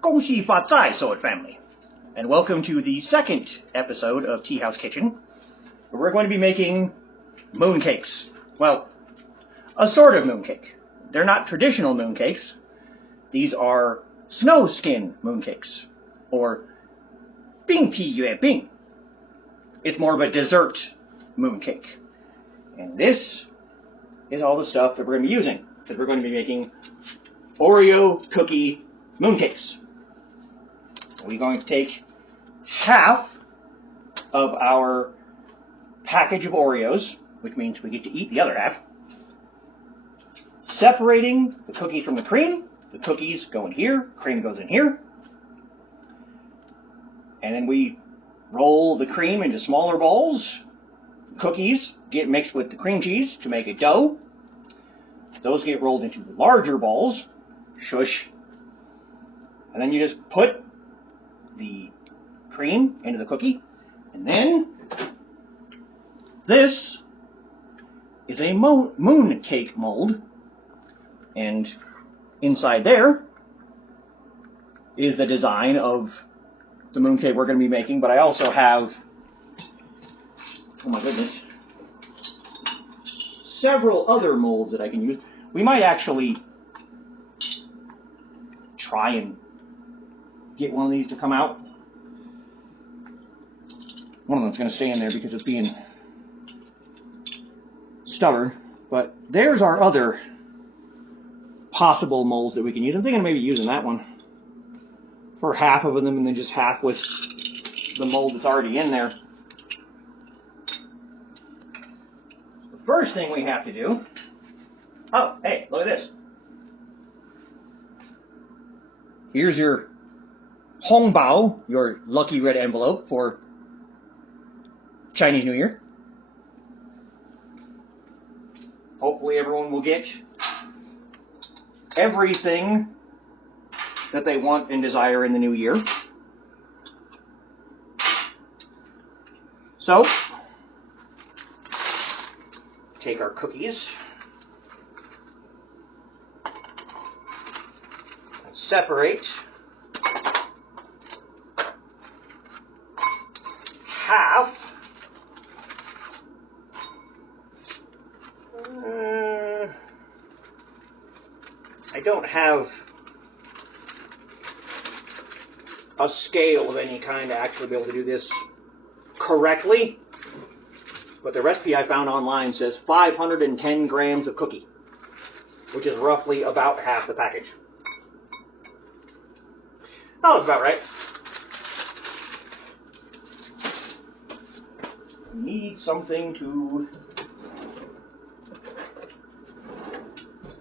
恭喜发财, Sword family, and welcome to the second episode of Teahouse Kitchen, where we're going to be making mooncakes. Well, a sort of mooncake. They're not traditional mooncakes. These are snow skin mooncakes, or 冰皮月饼. It's more of a dessert mooncake. And this is all the stuff that we're going to be using, because we're going to be making Oreo cookie mooncakes. We're going to take half of our package of Oreos, which means we get to eat the other half, separating the cookies from the cream. The cookies go in here, cream goes in here, and then we roll the cream into smaller balls. Cookies get mixed with the cream cheese to make a dough. Those get rolled into larger balls, shush, and then you just put the cream into the cookie, and then this is a mooncake mold, and inside there is the design of the mooncake we're going to be making, but I also have, oh my goodness, several other molds that I can use. We might actually try and get one of these to come out. One of them's going to stay in there because it's being stubborn. But there's our other possible molds that we can use. I'm thinking of maybe using that one for half of them and then just half with the mold that's already in there. The first thing we have to do... Oh, hey, look at this. Here's your hongbao, your lucky red envelope for Chinese New Year. Hopefully everyone will get everything that they want and desire in the new year. So, take our cookies and separate half. I don't have a scale of any kind to actually be able to do this correctly, but the recipe I found online says 510 grams of cookie, which is roughly about half the package. Oh, that's about right. Need something to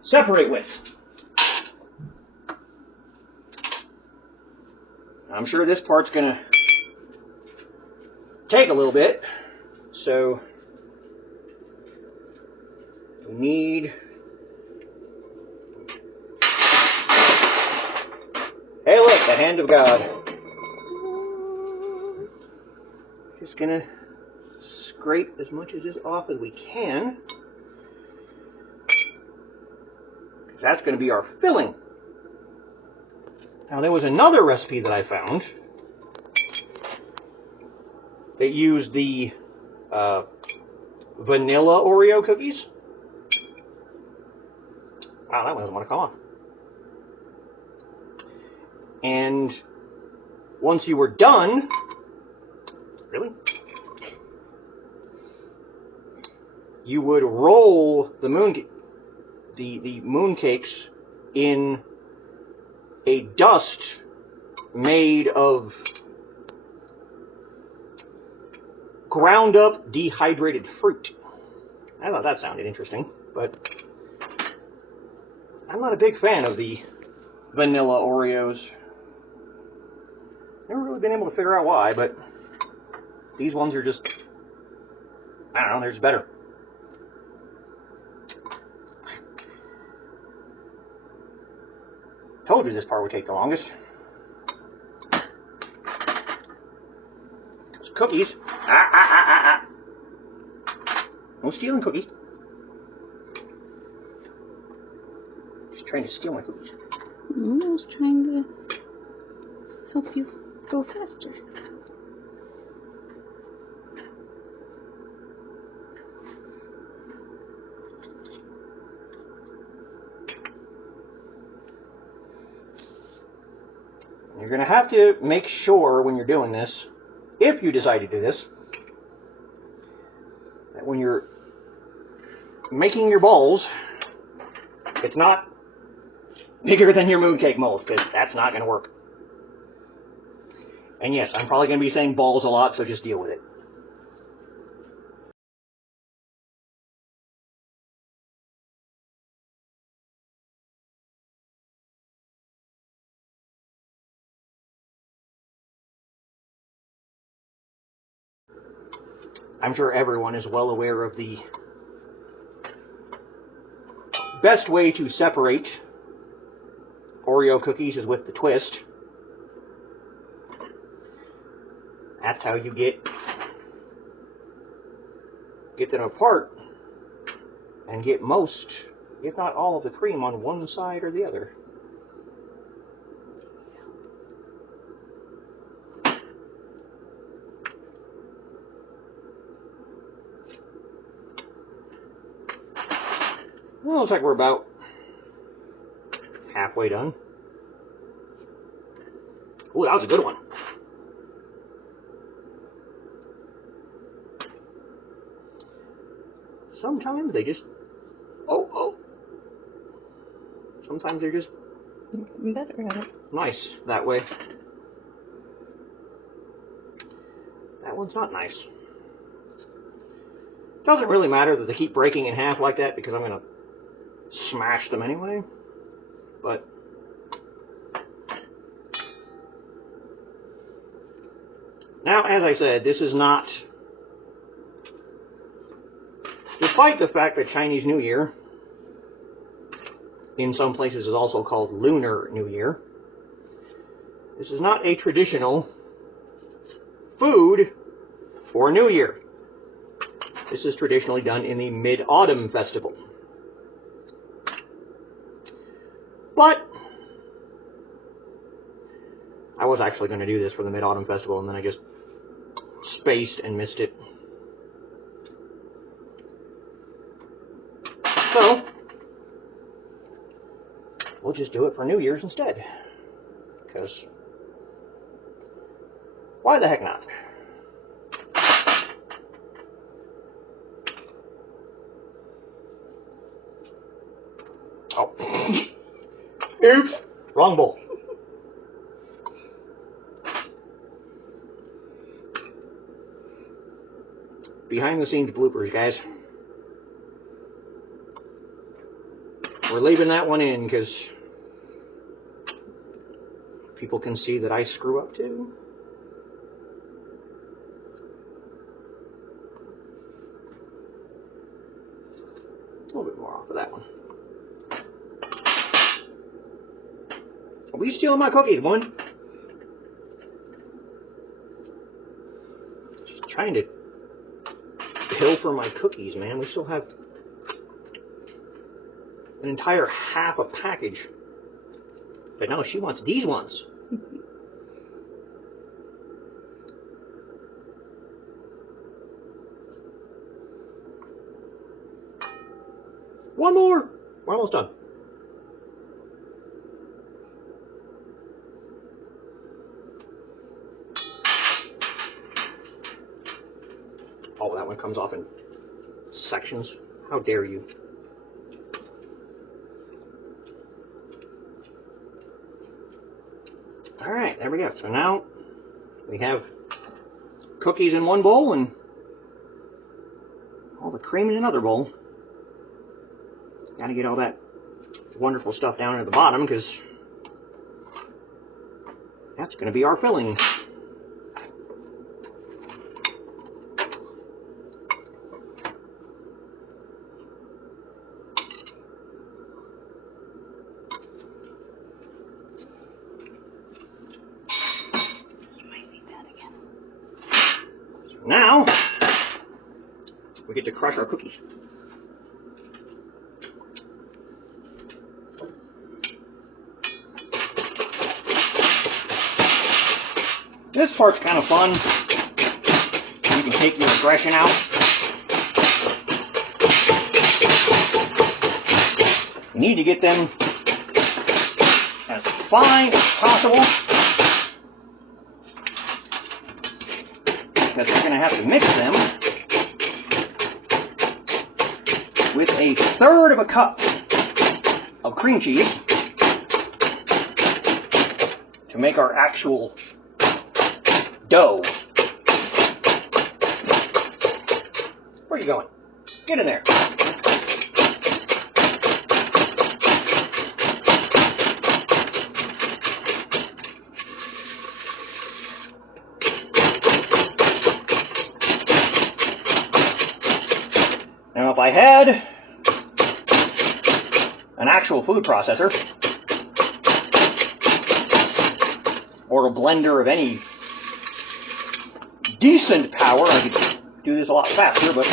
separate with. I'm sure this part's going to take a little bit, so we need... Hey look, the hand of God. Just going to scrape as much of this off as we can, because that's going to be our filling. Now, there was another recipe that I found that used the vanilla Oreo cookies. Wow, that one doesn't want to come off. And once you were done, really? You would roll the mooncakes in a dust made of ground up dehydrated fruit. I thought that sounded interesting, but I'm not a big fan of the vanilla Oreos. Never really been able to figure out why, but these ones are just, I don't know, they're just better. Told you this part would take the longest. Those cookies. No stealing cookies. Just trying to steal my cookies. I was trying to help you go faster. You're going to have to make sure when you're doing this, if you decide to do this, that when you're making your balls, it's not bigger than your mooncake mold, because that's not going to work. And yes, I'm probably going to be saying balls a lot, so just deal with it. I'm sure everyone is well aware of the best way to separate Oreo cookies is with the twist. That's how you get them apart and get most, if not all, of the cream on one side or the other. Well, looks like we're about halfway done. Ooh, that was a good one. Sometimes they just... Oh. Sometimes they're just... better at it. Nice that way. That one's not nice. Doesn't really matter that they keep breaking in half like that because I'm going to smash them anyway. But... now, as I said, this is not... despite the fact that Chinese New Year in some places is also called Lunar New Year, this is not a traditional food for New Year. This is traditionally done in the Mid-Autumn Festival. But I was actually going to do this for the Mid-Autumn Festival, and then I just spaced and missed it. So, we'll just do it for New Year's instead. Because, why the heck not? Oh. Oops! Wrong bowl. Behind the scenes bloopers, guys. We're leaving that one in because people can see that I screw up too. A little bit more off of that one. Are you stealing my cookies, woman? She's trying to pilfer my cookies, man. We still have an entire half a package. But no, she wants these ones. One more. We're almost done. Oh, that one comes off in sections. How dare you? Alright, there we go. So now we have cookies in one bowl and all the cream in another bowl. Gotta get all that wonderful stuff down at the bottom because that's going to be our filling. Now, we get to crush our cookies. This part's kind of fun. You can take the aggression out. You need to get them as fine as possible, because we're going to have to mix them with 1/3 of a cup of cream cheese to make our actual dough. Where are you going? Get in there. Now, if I had an actual food processor or a blender of any decent power, I could do this a lot faster, but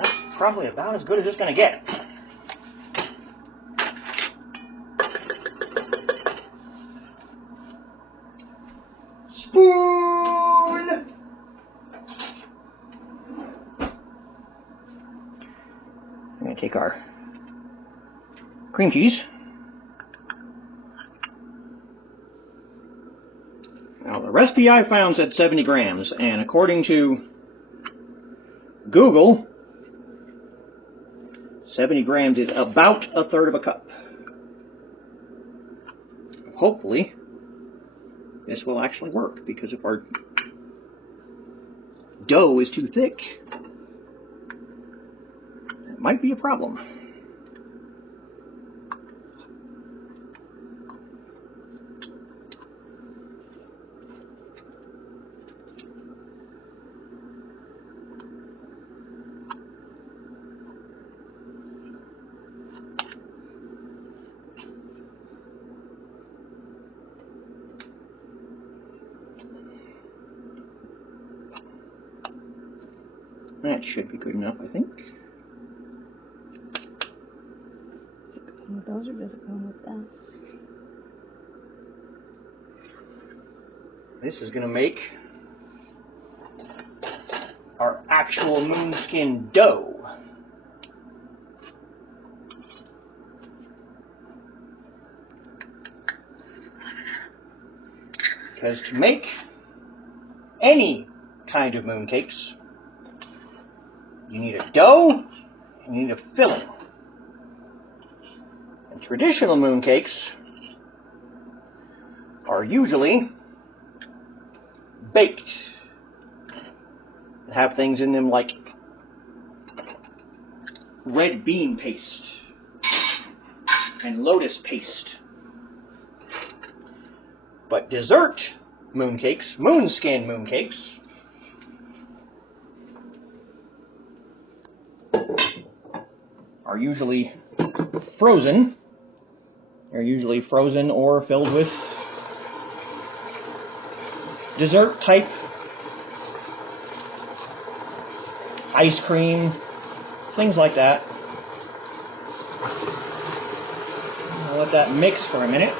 that's probably about as good as it's going to get. Spoon! I'm going to take our cream cheese. Now, the recipe I found said 70 grams, and according to Google, 70 grams is about 1/3 of a cup. Hopefully, this will actually work, because if our dough is too thick, it might be a problem. That should be good enough, I think. With those, or does it come with that? This is going to make our actual moonskin dough. Because to make any kind of mooncakes, you need a dough and you need a filling. And traditional mooncakes are usually baked. They have things in them like red bean paste and lotus paste. But dessert mooncakes, moonskin mooncakes, are usually frozen. They're usually frozen or filled with dessert type ice cream, things like that. I'll let that mix for a minute.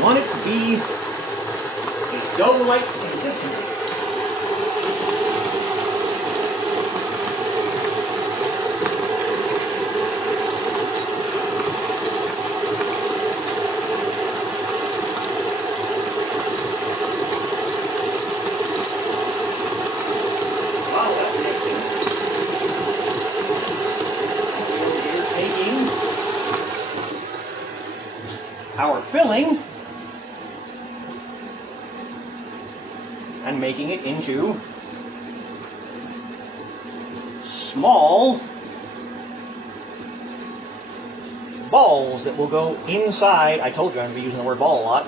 Want it to be a dough-like consistency. While that's mixing, I'll be over here taking our filling and making it into small balls that will go inside. I told you I'm going to be using the word ball a lot.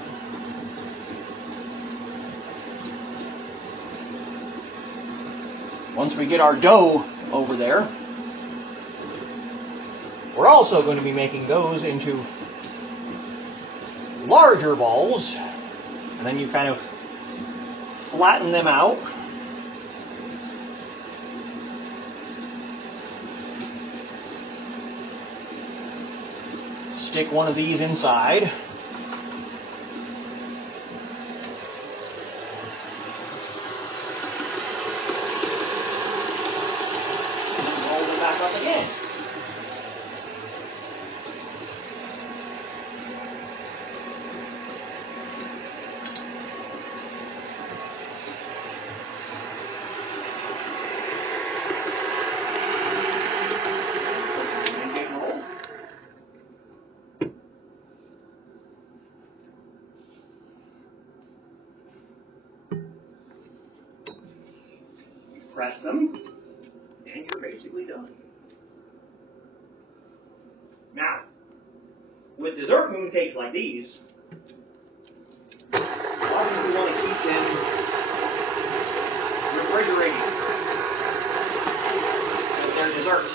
Once we get our dough over there, we're also going to be making those into larger balls, and then you kind of flatten them out. Stick one of these inside. Roll them back up again. Press them, and you're basically done. Now, with dessert mooncakes like these, obviously we want to keep them refrigerated because they're desserts.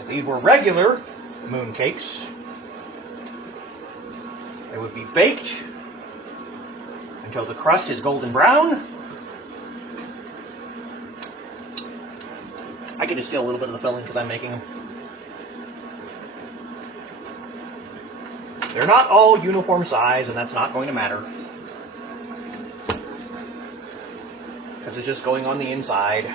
If these were regular mooncakes, they would be baked until the crust is golden brown. I can just steal a little bit of the filling because I'm making them. They're not all uniform size, and that's not going to matter, because it's just going on the inside.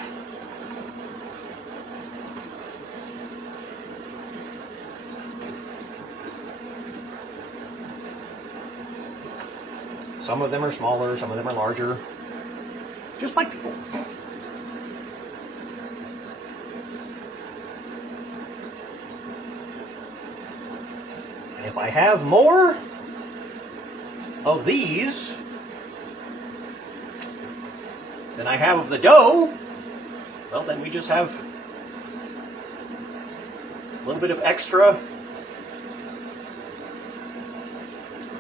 Some of them are smaller, some of them are larger, just like people. And if I have more of these than I have of the dough, well, then we just have a little bit of extra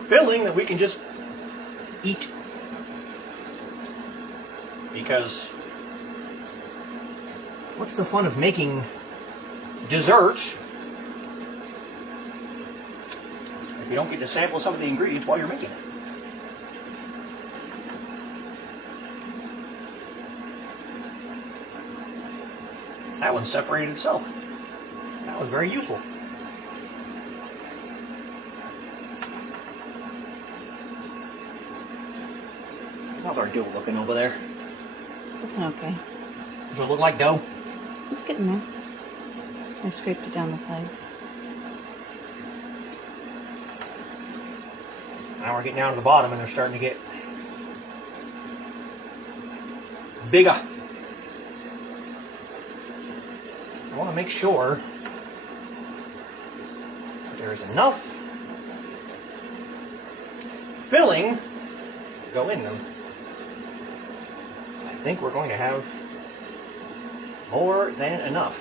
filling that we can just eat. Because what's the fun of making dessert if you don't get to sample some of the ingredients while you're making it? That one separated itself. That was very useful. How's our dough looking over there? Looking okay. Does it look like dough? It's getting there. I scraped it down the sides. Now we're getting down to the bottom and they're starting to get bigger. So I want to make sure that there is enough filling to go in them. I think we're going to have more than enough.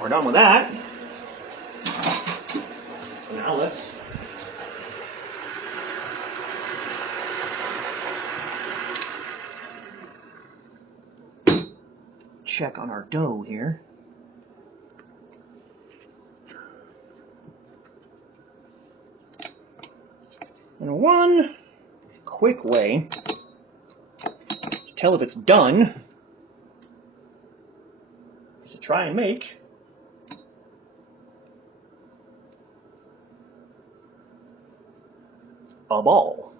We're done with that. So now let's check on our dough here. And one quick way to tell if it's done is to try and make a ball.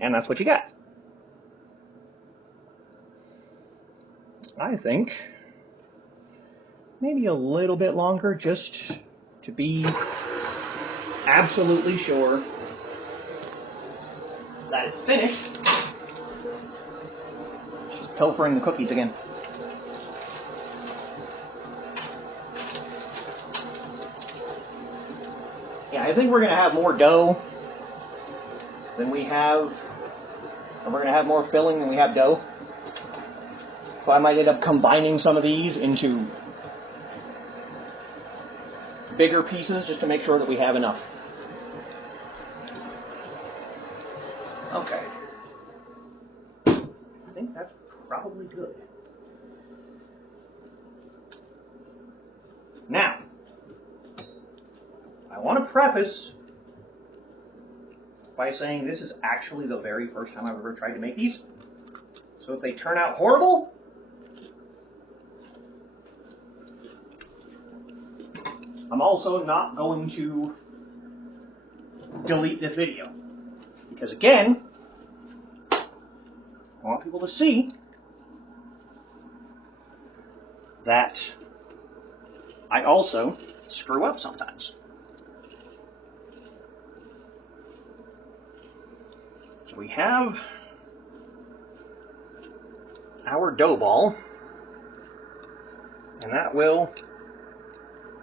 And that's what you got. I think maybe a little bit longer just to be absolutely sure that it's finished. She's pilfering the cookies again. think we're going to have more dough than we have, and we're going to have more filling than we have dough. So I might end up combining some of these into bigger pieces just to make sure that we have enough. Okay. I think that's probably good. Now, I want to preface by saying this is actually the very first time I've ever tried to make these. So if they turn out horrible, I'm also not going to delete this video. Because again, I want people to see that I also screw up sometimes. So we have our dough ball, and that will,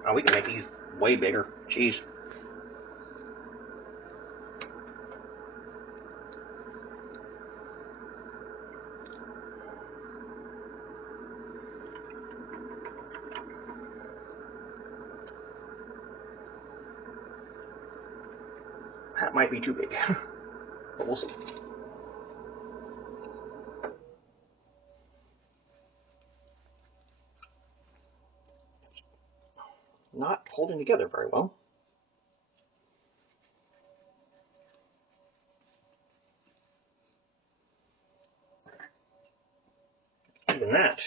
oh, we can make these way bigger. Jeez. That might be too big, but we'll see. It's not holding together very well. Even that.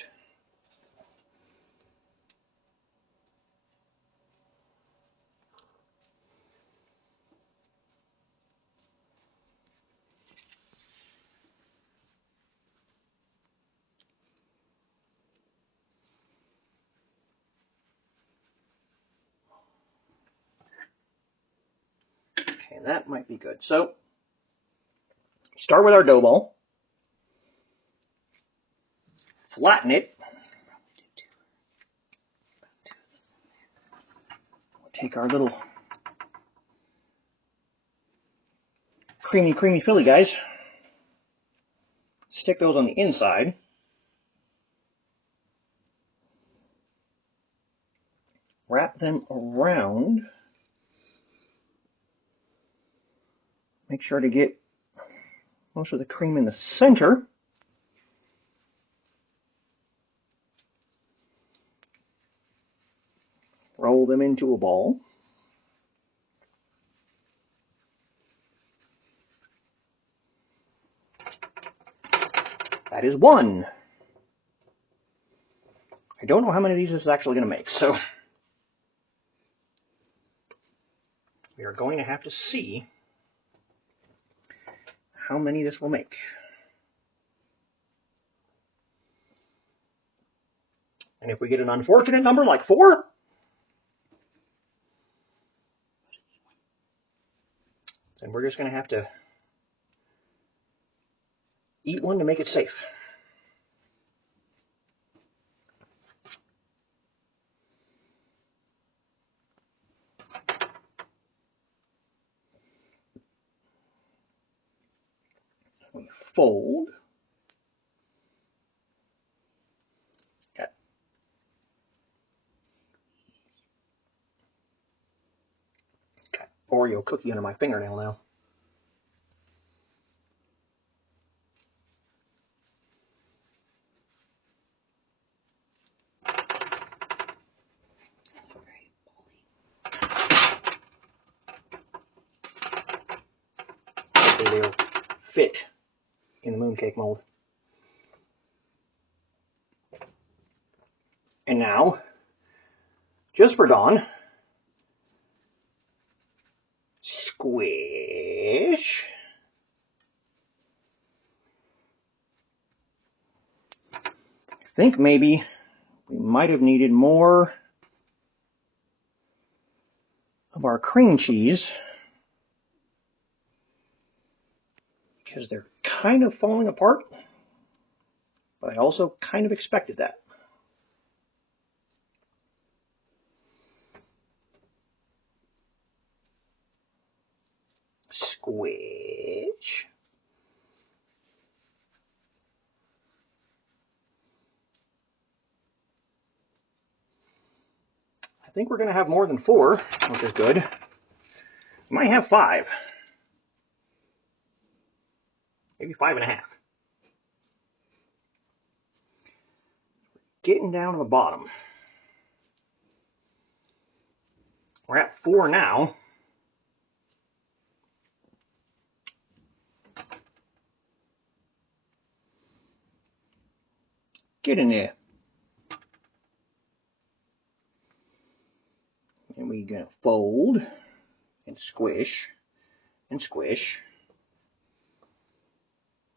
Okay, that might be good. So, start with our dough ball. Flatten it. We'll take our little creamy filly guys. Stick those on the inside. Wrap them around. Make sure to get most of the cream in the center. Roll them into a ball. That is one. I don't know how many of these this is actually going to make, so we are going to have to see how many this will make. And if we get an unfortunate number like 4, then we're just going to have to eat one to make it safe. We fold. Got Oreo cookie under my fingernail now. Hopefully they'll fit in the mooncake mold. And now, just for Dawn, squish. I think maybe we might have needed more of our cream cheese because they're kind of falling apart, but I also kind of expected that. squish. I think we're going to have more than 4, which is good. We might have 5. Maybe 5.5. Getting down to the bottom. We're at 4 now. Get in there. And we're going to fold and squish and squish.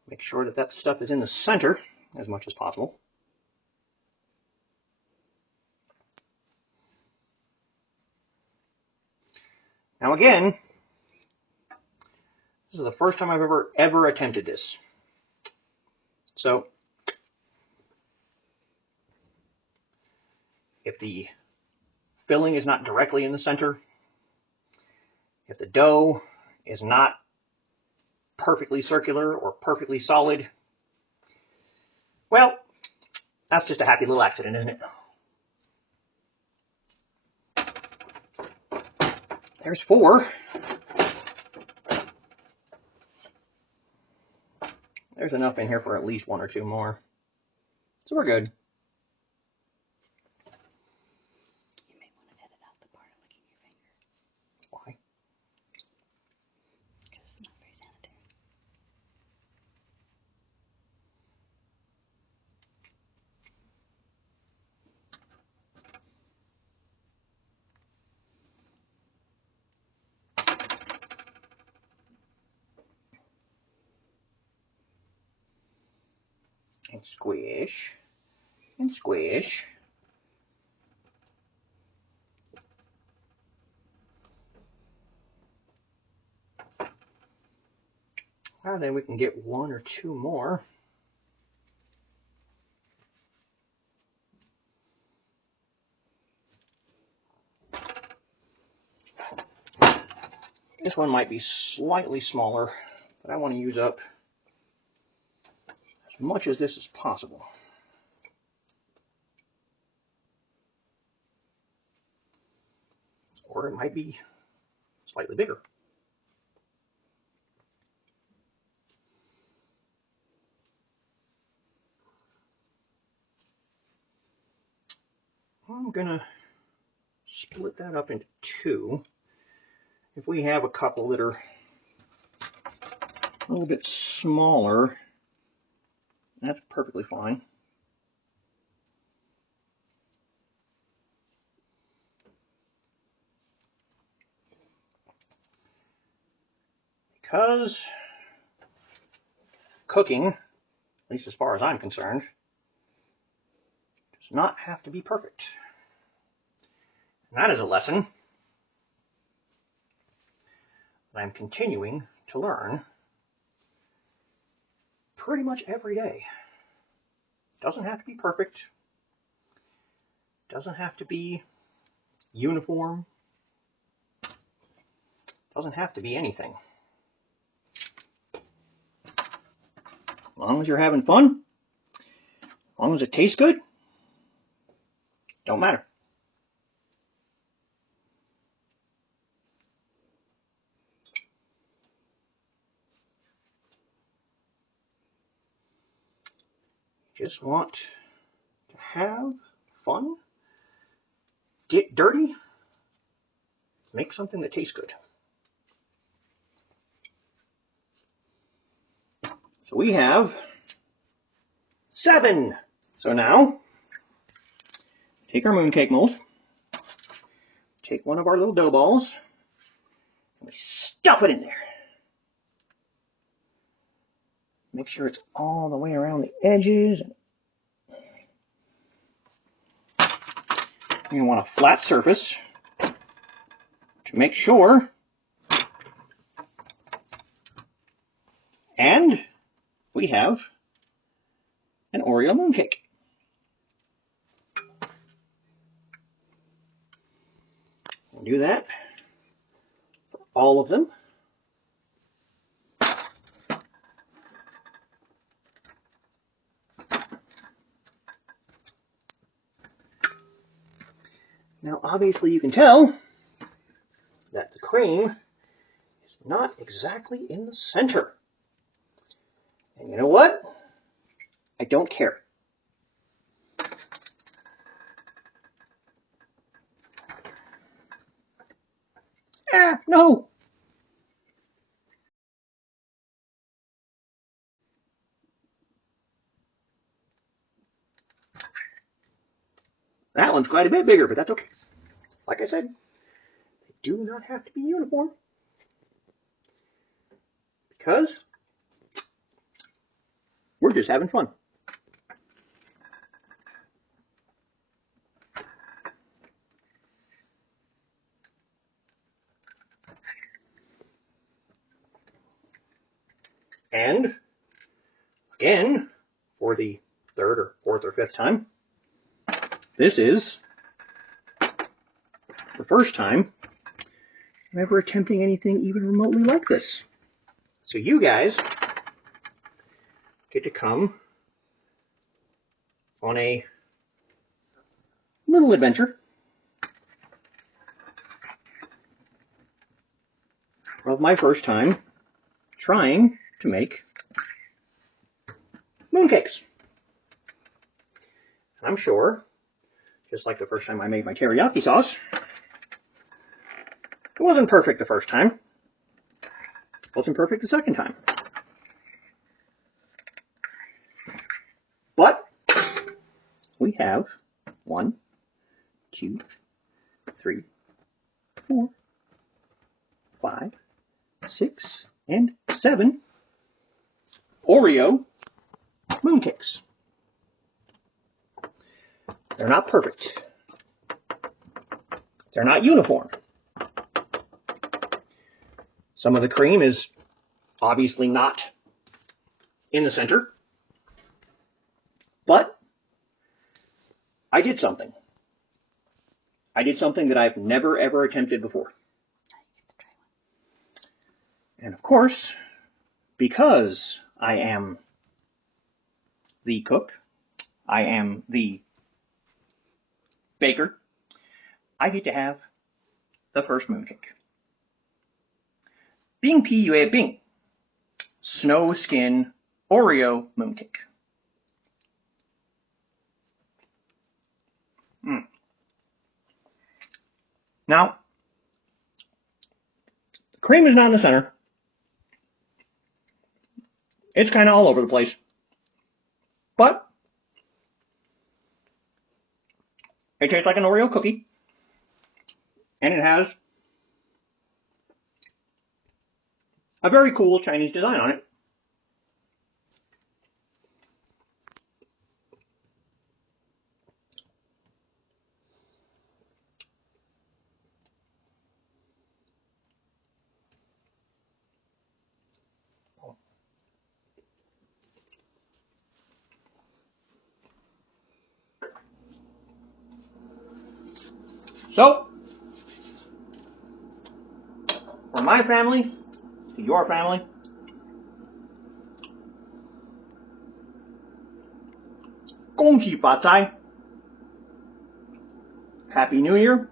Make sure that that stuff is in the center as much as possible. Now again, this is the first time I've ever attempted this. So, if the filling is not directly in the center, if the dough is not perfectly circular or perfectly solid, well, that's just a happy little accident, isn't it? There's 4. There's enough in here for at least 1 or 2 more. So we're good. You may want to edit out the part of licking your finger. Why? Because it's not very sanitary. And squish and squish. And then we can get 1 or 2 more. This one might be slightly smaller, but I want to use up as much as this is possible. Or it might be slightly bigger. I'm gonna split that up into 2. If we have a couple that are a little bit smaller, that's perfectly fine. Because cooking, at least as far as I'm concerned, does not have to be perfect. And that is a lesson that I'm continuing to learn pretty much every day. Doesn't have to be perfect. Doesn't have to be uniform. Doesn't have to be anything. As long as you're having fun, as long as it tastes good, don't matter. Just want to have fun, get dirty, make something that tastes good. So we have 7. So now, take our mooncake mold, take one of our little dough balls, and we stuff it in there. Make sure it's all the way around the edges. You want a flat surface to make sure. And we have an Oreo mooncake. We'll do that for all of them. Now, obviously, you can tell that the cream is not exactly in the center. And you know what? I don't care. No! That one's quite a bit bigger, but that's okay. Like I said, they do not have to be uniform. Because we're just having fun. And again, for the third or fourth or fifth time, this is the first time I'm ever attempting anything even remotely like this. So you guys get to come on a little adventure of my first time trying to make mooncakes. I'm sure, just like the first time I made my teriyaki sauce, it wasn't perfect the first time. It wasn't perfect the second time. But we have 1, 2, 3, 4, 5, 6, and 7 Oreo mooncakes. They're not perfect. They're not uniform. Some of the cream is obviously not in the center. But I did something. I did something that I've never ever attempted before. And of course, because I am the cook, I am the baker, I get to have the first mooncake. Bing pi yue bing. Snow skin Oreo mooncake. Now, the cream is not in the center. It's kind of all over the place. But it tastes like an Oreo cookie. And it has a very cool Chinese design on it. So, from my family to your family,恭喜发财. Happy New Year.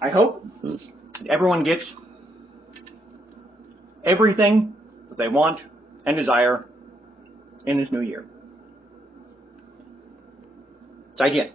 I hope everyone gets everything that they want and desire in this new year. 再见.